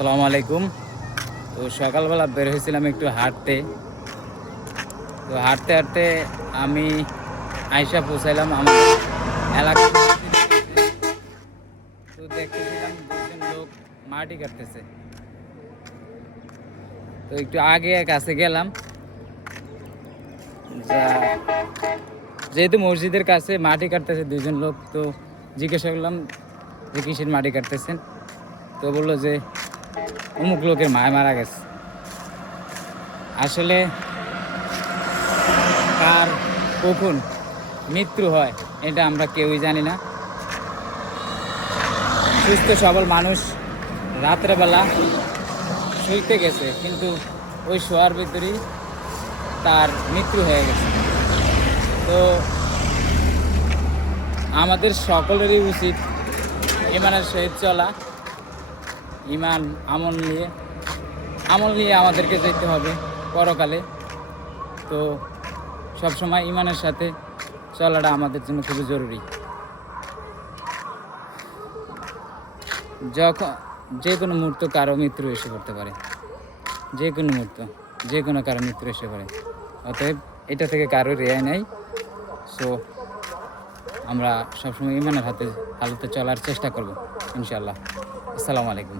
আসসালামু আলাইকুম। তো সকালবেলা বের হয়েছিলাম একটু হাঁটতে। তো হাঁটতে হাঁটতে আমি আয়সা পৌঁছাইলাম আমার এলাকা তো দেখতেছিলাম দুজন লোক মাটি কাটতেছে। তো একটু আগে কাছে গেলাম। যা, যেহেতু মসজিদের কাছে মাটি কাটতেছে দুজন লোক, তো জিজ্ঞাসা করলাম যে কিসের মাটি কাটতেছেন? তো বলল যে অমুক লোকের মায় মারা গেছে। আসলে কার কখন মৃত্যু হয়, এটা আমরা কেউই জানি না। সুস্থ, সবল মানুষ রাত্রেবেলা শুইতে গেছে, কিন্তু ওই শোয়ার ভিতরেই তার মৃত্যু হয়ে গেছে। তো আমাদের সকলেরই উচিত ইমানের সহিত চলা। ইমান, আমল নিয়ে আমল নিয়ে আমাদেরকে যেতে হবে পরকালে। তো সবসময় ইমানের সাথে চলাটা আমাদের জন্য খুবই জরুরি। যখন যে কোনো মুহূর্ত কারও মৃত্যু এসে পড়তে পারে। যে কোনো মুহূর্ত, যে কোনো কারও মৃত্যু এসে পড়ে। অতএব এটা থেকে কারও রেয়াই নেই। সো আমরা সবসময় ইমানের হাতে, হালতে চলার চেষ্টা করব ইনশাল্লাহ আসসালামু আলাইকুম।